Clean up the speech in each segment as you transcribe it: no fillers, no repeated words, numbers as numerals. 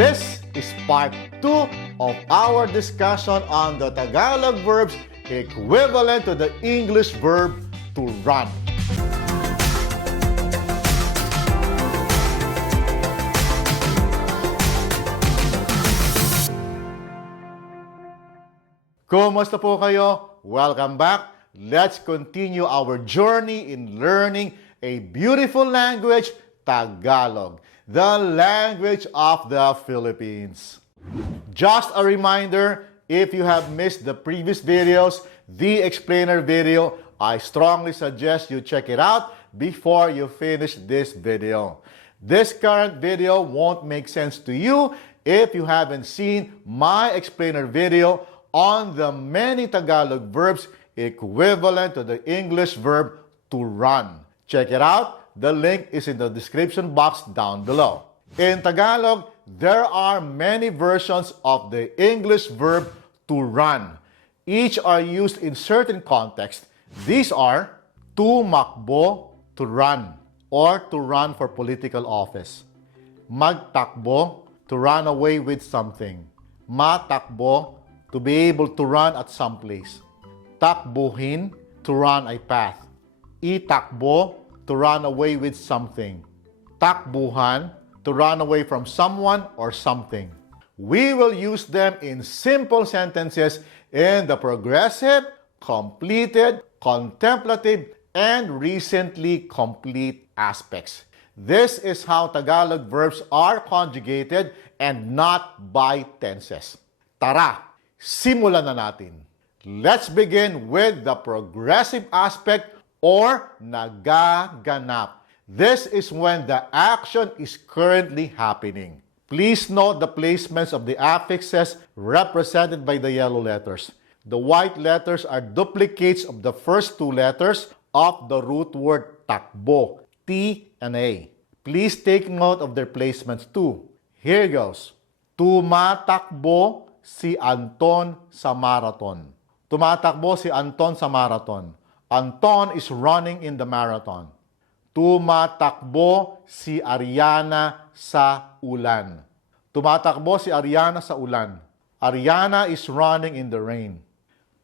This is part 2 of our discussion on the Tagalog verbs equivalent to the English verb to run. Kumusta po kayo? Welcome back. Let's continue our journey in learning a beautiful language, Tagalog, the language of the Philippines. Just a reminder, if you have missed the previous videos, the explainer video, I strongly suggest you check it out before you finish this video. This current video won't make sense to you if you haven't seen my explainer video on the many Tagalog verbs equivalent to the English verb to run. Check it out. The link is in the description box down below. In Tagalog, there are many versions of the English verb to run. Each are used in certain contexts. These are TUMAKBO, to run, or to run for political office. MAGTAKBO, to run away with something. MATAKBO, to be able to run at some place. TAKBUHIN, to run a path. ITAKBO, to run away with something. TAKBUHAN, to run away from someone or something. We will use them in simple sentences in the progressive, completed, contemplative, and recently complete aspects. This is how Tagalog verbs are conjugated and not by tenses. Tara, simulan na natin. Let's begin with the progressive aspect or nagaganap. This is when the action is currently happening. Please note the placements of the affixes represented by the yellow letters. The white letters are duplicates of the first two letters of the root word takbo, T and A. Please take note of their placements too. Here goes. Tumatakbo si Anton sa marathon. Tumatakbo si Anton sa marathon. Anton is running in the marathon. Tumatakbo si Ariana sa ulan. Tumatakbo si Ariana sa ulan. Ariana is running in the rain.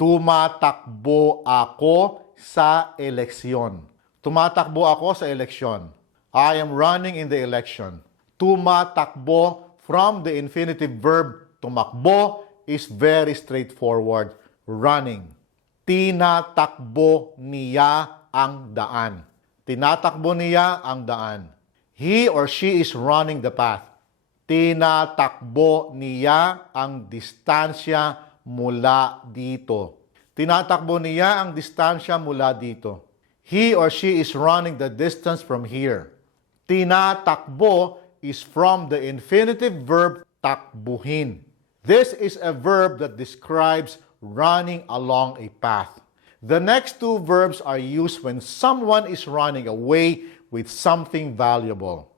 Tumatakbo ako sa eleksyon. Tumatakbo ako sa eleksyon. I am running in the election. Tumatakbo from the infinitive verb tumakbo is very straightforward. Running. Tinatakbo niya ang daan. Tinatakbo niya ang daan. He or she is running the path. Tinatakbo niya ang distansya mula dito. Tinatakbo niya ang distansya mula dito. He or she is running the distance from here. Tinatakbo is from the infinitive verb takbuhin. This is a verb that describes running along a path. The next two verbs are used when someone is running away with something valuable.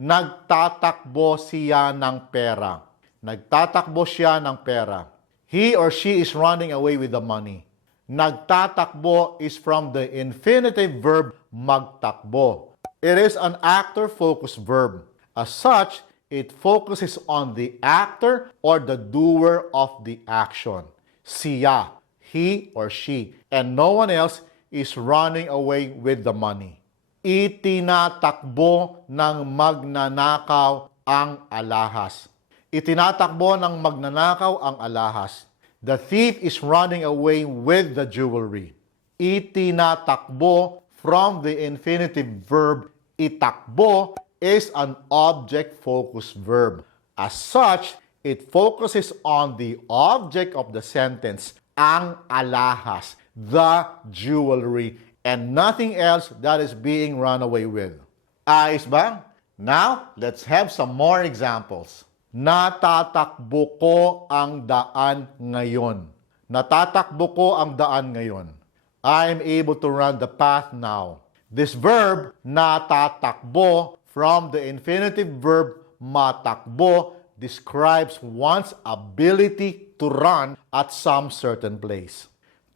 Nagtatakbo siya ng pera. Nagtatakbo siya ng pera. He or she is running away with the money. Nagtatakbo is from the infinitive verb magtakbo. It is an actor-focused verb. As such, it focuses on the actor or the doer of the action. Siya, he or she, and no one else is running away with the money. Itinatakbo ng magnanakaw ang alahas. Itinatakbo ng magnanakaw ang alahas. The thief is running away with the jewelry. Itinatakbo from the infinitive verb itakbo is an object-focused verb. As such, it focuses on the object of the sentence, ang alahas, the jewelry, and nothing else that is being run away with. Ayos ba? Now, let's have some more examples. Natatakbo ko ang daan ngayon. Natatakbo ko ang daan ngayon. I am able to run the path now. This verb, natatakbo, from the infinitive verb matakbo, describes one's ability to run at some certain place.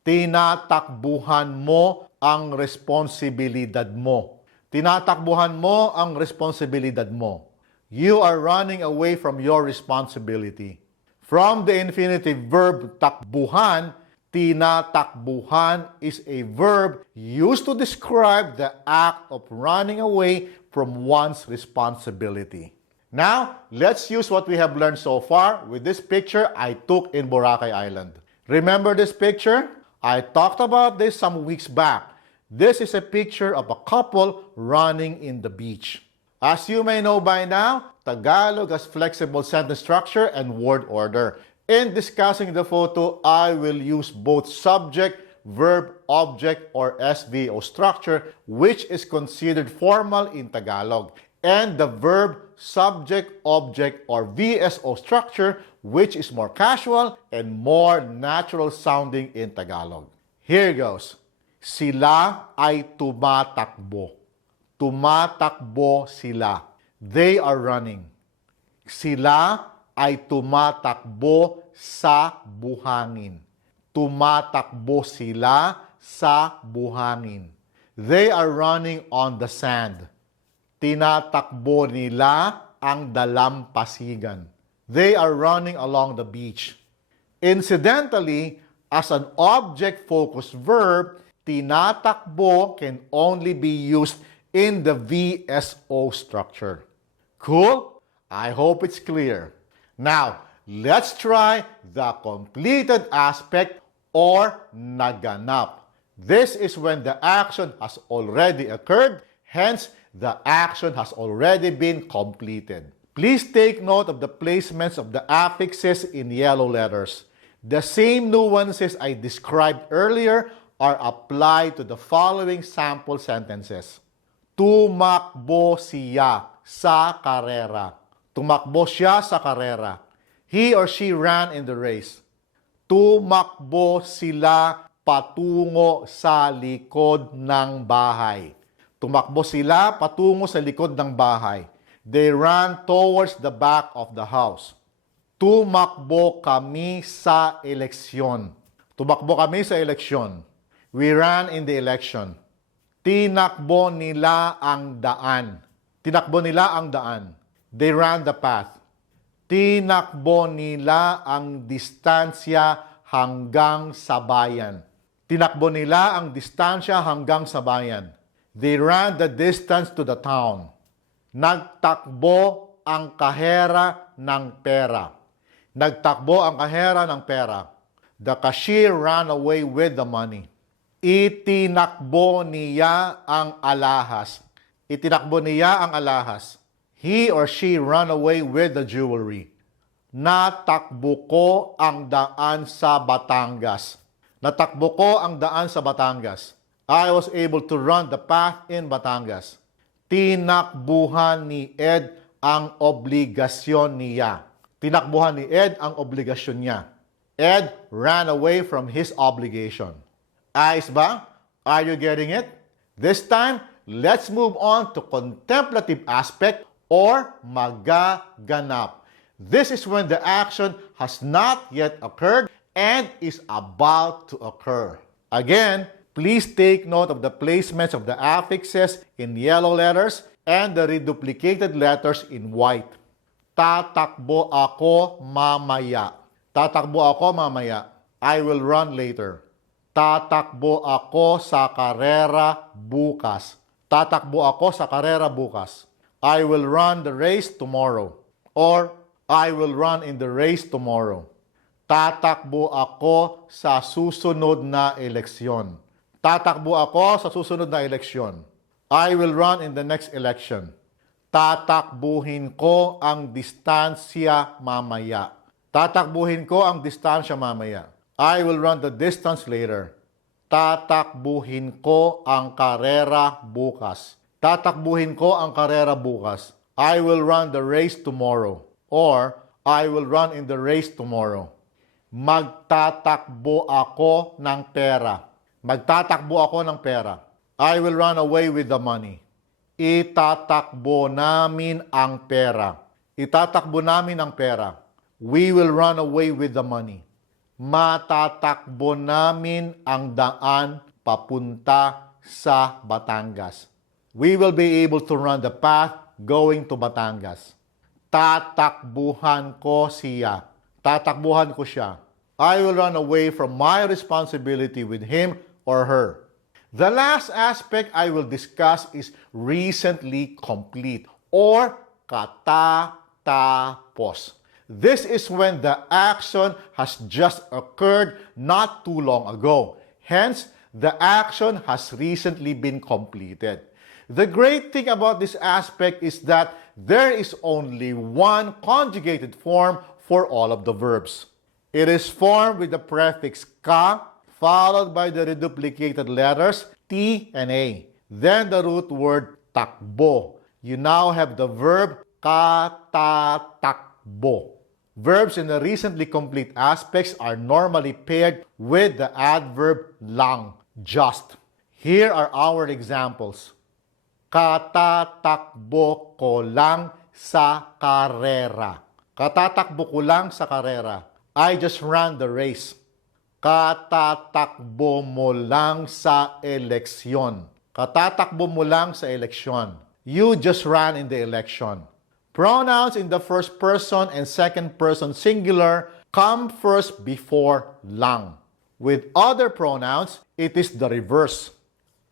Tinatakbuhan mo ang responsibilidad mo. Tinatakbuhan mo ang responsibilidad mo. You are running away from your responsibility. From the infinitive verb takbuhan, tinatakbuhan is a verb used to describe the act of running away from one's responsibility. Now, let's use what we have learned so far with this picture I took in Boracay Island. Remember this picture? I talked about this some weeks back. This is a picture of a couple running in the beach. As you may know by now, Tagalog has flexible sentence structure and word order. In discussing the photo, I will use both subject, verb, object, or SVO structure, which is considered formal in Tagalog, and the verb, subject, object, or VSO structure, which is more casual and more natural sounding in Tagalog. Here goes. Sila ay tumatakbo. Tumatakbo sila. They are running. Sila ay tumatakbo sa buhangin. Tumatakbo sila sa buhangin. They are running on the sand. Tinatakbo nila ang dalampasigan. They are running along the beach. Incidentally, as an object-focused verb, tinatakbo can only be used in the VSO structure. Cool? I hope it's clear. Now, let's try the completed aspect or naganap. This is when the action has already occurred, hence, the action has already been completed. Please take note of the placements of the affixes in yellow letters. The same nuances I described earlier are applied to the following sample sentences. Tumakbo siya sa karera. Tumakbo siya sa karera. He or she ran in the race. Tumakbo sila patungo sa likod ng bahay. Tumakbo sila patungo sa likod ng bahay. They ran towards the back of the house. Tumakbo kami sa eleksyon. Tumakbo kami sa eleksyon. We ran in the election. Tinakbo nila ang daan. Tinakbo nila ang daan. They ran the path. Tinakbo nila ang distansya hanggang sa bayan. Tinakbo nila ang distansya hanggang sa bayan. They ran the distance to the town. Nagtakbo ang kahera ng pera. Nagtakbo ang kahera ng pera. The cashier ran away with the money. Itinakbo niya ang alahas. Itinakbo niya ang alahas. He or she ran away with the jewelry. Natakbo ko ang daan sa Batangas. Natakbo ko ang daan sa Batangas. I was able to run the path in Batangas. Tinakbuhan ni Ed ang obligasyon niya. Tinakbuhan ni Ed ang obligasyon niya. Ed ran away from his obligation. Ayos ba? Are you getting it? This time, let's move on to contemplative aspect or magaganap. This is when the action has not yet occurred and is about to occur. Again, please take note of the placements of the affixes in yellow letters and the reduplicated letters in white. Tatakbo ako mamaya. Tatakbo ako mamaya. I will run later. Tatakbo ako sa karera bukas. Tatakbo ako sa karera bukas. I will run the race tomorrow. Or, I will run in the race tomorrow. Tatakbo ako sa susunod na eleksyon. Tatakbo ako sa susunod na eleksyon. I will run in the next election. Tatakbuhin ko ang distansya mamaya. Tatakbuhin ko ang distansya mamaya. I will run the distance later. Tatakbuhin ko ang karera bukas. Tatakbuhin ko ang karera bukas. I will run the race tomorrow. Or, I will run in the race tomorrow. Magtatakbo ako ng pera. Magtatakbo ako ng pera. I will run away with the money. Itatakbo namin ang pera. Itatakbo namin ang pera. We will run away with the money. Matatakbo namin ang daan papunta sa Batangas. We will be able to run the path going to Batangas. Tatakbuhan ko siya. Tatakbuhan ko siya. I will run away from my responsibility with him or her. The last aspect I will discuss is recently complete or katatapos. This is when the action has just occurred not too long ago. Hence, the action has recently been completed. The great thing about this aspect is that there is only one conjugated form for all of the verbs. It is formed with the prefix ka, followed by the reduplicated letters T and A. Then the root word takbo. You now have the verb katatakbo. Verbs in the recently complete aspects are normally paired with the adverb lang, just. Here are our examples. Katatakbo ko lang sa karera. Katatakbo ko lang sa karera. I just ran the race. Katatakbo mo lang sa eleksyon. Katatakbo mo lang sa eleksyon. You just ran in the election. Pronouns in the first person and second person singular come first before lang. With other pronouns, it is the reverse.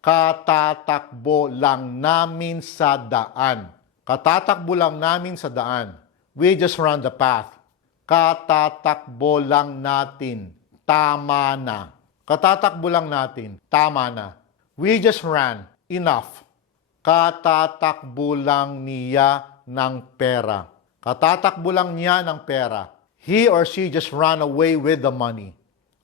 Katatakbo lang namin sa daan. Katatakbo lang namin sa daan. We just run the path. Katatakbo lang natin. Tama na. Katatakbo lang natin. Tama na. We just ran. Enough. Katatakbo lang niya ng pera. Katatakbo lang niya ng pera. He or she just ran away with the money.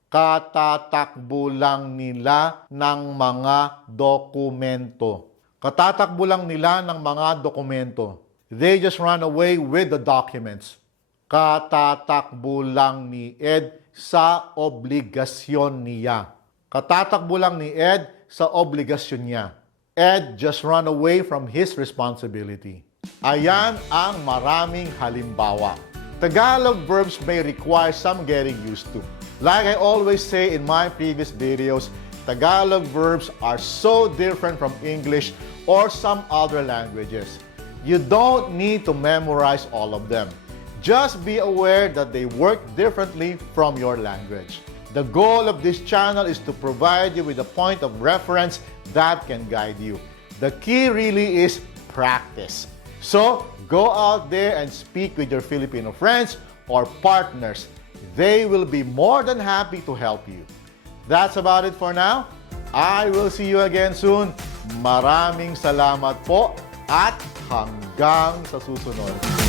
Katatakbo lang nila ng mga dokumento. Katatakbo lang nila ng mga dokumento. They just ran away with the documents. Katatakbo lang ni Ed sa obligasyon niya. Katatakbo lang ni Ed sa obligasyon niya. Ed just ran away from his responsibility. Ayan ang maraming halimbawa. Tagalog verbs may require some getting used to. Like I always say in my previous videos, Tagalog verbs are so different from English or some other languages. You don't need to memorize all of them. Just be aware that they work differently from your language. The goal of this channel is to provide you with a point of reference that can guide you. The key really is practice. So, go out there and speak with your Filipino friends or partners. They will be more than happy to help you. That's about it for now. I will see you again soon. Maraming salamat po at hanggang sa susunod.